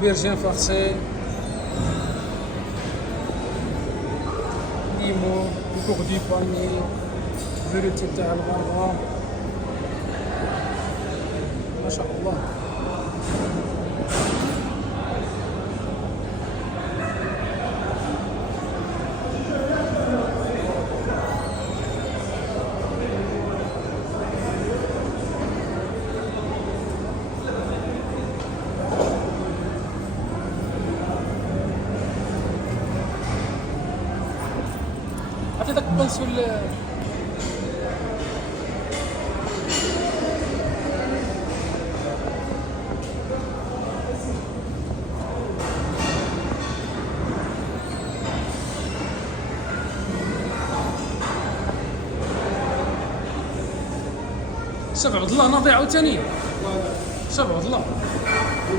aubergine farcie, limon, courdu pané, velouté تاع الغرغر ما شاء الله. عرفتي داك البانسول شوف عبد الله ناضي عاوتاني. شوف عبد الله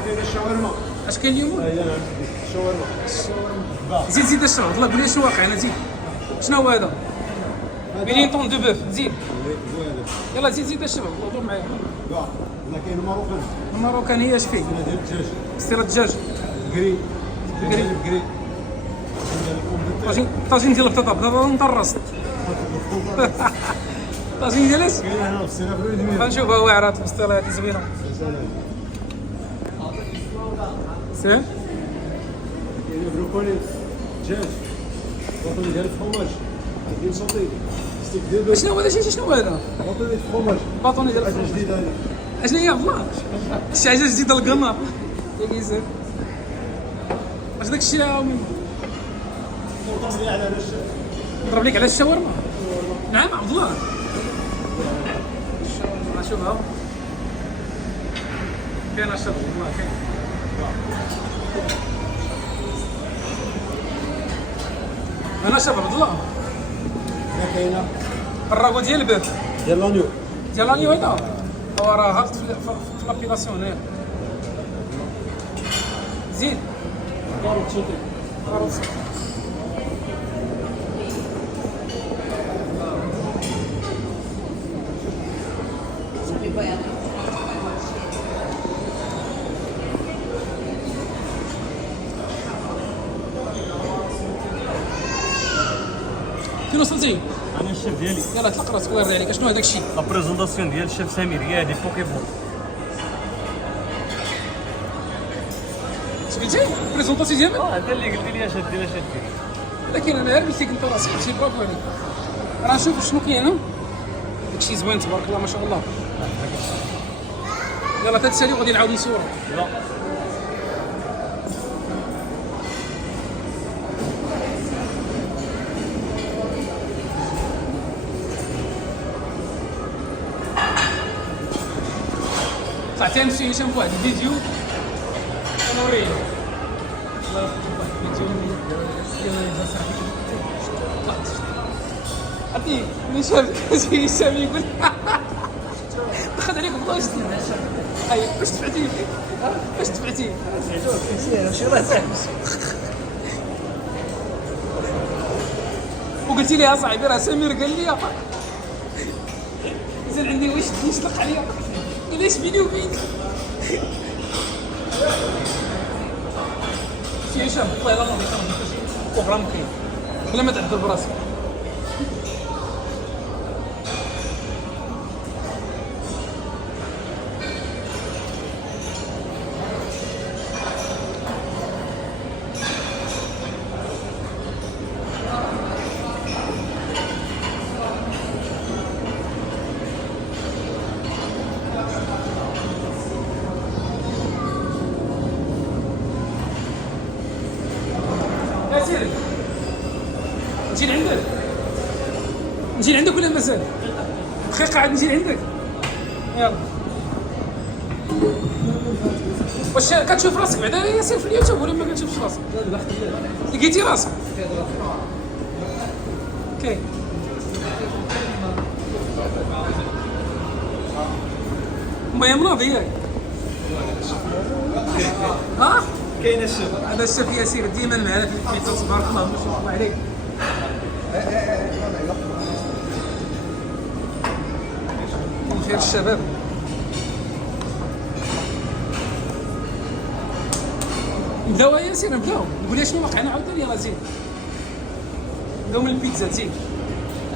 كاين الشاورما. اش كاين اليوم؟ هي الشاورما. زيد زيد الشرح عبد الله قول لي شنو واقع هنا زيد. شنو هو هذا؟ ميليتون دو بوف زيد. يلا زيد زيد الشرح دور معايا. هنا كاين الماروكان. الماروكانيه اش فيه؟ هنا ديال الدجاج. ستير الدجاج. كري. كري. كري. طاجين ديال البطاطا بطاطا مطرست. طاجين ديال اش؟ كاين هنا في السيره في الودميه. غنشوفها واعرات في السطيله هذه زوينه. سير كاين بروكولي دجاج بطوني ديال الفرomاج ديال صوتي ستيك ديال شنو هذا شنو هذا؟ بطوني ديال الفرomاج باطوني ديال حاجه جديده هذه اشنو هي والله؟ شي حاجه جديده للقناط يا كيزيد اش داك الشيء وطن على الشارع نضرب لك على الشاورما. نعم عبد الله الشاورما شوفها كاين الشرب والله كاين. انا شوف عبد الله هنا كاينه الراغو ديال الباب ديال لانيو ديال لانيو هذا هو راه هابط في لابليكاسيون هنايا. زين كاروت صوتي كاروت فين وصلتي؟ انا الشيف ديالي يلاه طلق راسك الله يرضي عليك. شنو هذاك الشيء؟ لا بريزونطاسيون ديال الشيف سمير هي هذه بوكيمون. اش قلتي؟ بريزونطاسيون ديالك؟ انت اللي قلت لي اش دير اش دير. لكن انا عارف فيك انت راسك شي برافو عليك. راه نشوف شنو كاين هنا. داكشي زوين تبارك الله ما شاء الله. يلاه تتسالي وغادي نعاود نصور. لا ساعتين نمشي هشام في واحد الفيديو نوريه. الله يرحم واحد الفيديو ديال صاحبي طلعت عرفتي ملي شاف هشام يقول دخلت عليك والله جديد. اي واش تبعتي واش تبعتي ماشي راه ساهل. وقلتي لي اصاحبي راه سمير قال لي زين عندي واش يطلق عليا ليش بيني وبينك شي هشام والله الا ما بغيت بروغرام كاين بلا ما تعذب براسك. يا سيدي نجي لعندك نجي لعندك ولا مازال؟ دقيقة عاد نجي لعندك. يلا واش كتشوف راسك بعدا ياسين في اليوتيوب ولا ما كتشوفش راسك؟ لقيتي راسك؟ كاين ما مناض ياك ها؟ كاين الشيف هذا الشيف ياسين ديما معنا في البيتزا تبارك الله ما شاء الله عليك. خير الشباب نبداو ياسين نبداو. قول لي شنو وقعنا عاوتاني يلاه زين. نبداو من البيتزا زين.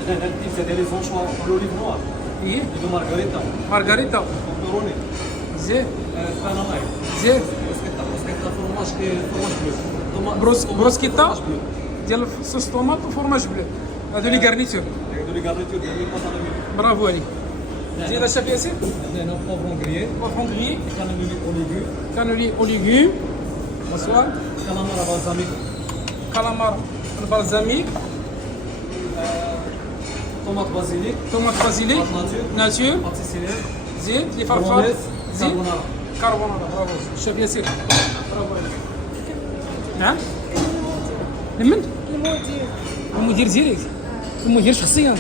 هذا البيتزا ديال لي زونشوا اوليف نوار ايه دو مارغريتا مارغريتا بيبروني زين باناماي زين. بروسكيتا فورماج بلو بروسكيتا ديال صوص طوماط وفرماج بلو. هادو لي غارنيتور. هادو لي غارنيتور ديال لي بطاطا ميل برافو عليك. زيد الشيف ياسين. هنا بوفرون غريي بوفرون غلي كانولي اوليغو كانولي او ليغوم. بونسوار. كالامار بالزاميك كالامار البالزاميك. طوماط بازيليك طوماط بازيليك ناتور. باتي سيلير زيد لي فرفار. بولونيز زيد كاربونارا كاربونارا. برافو الشيف ياسين. برافو عليك. نعم لمن المدير المدير ديالك المدير شخصيا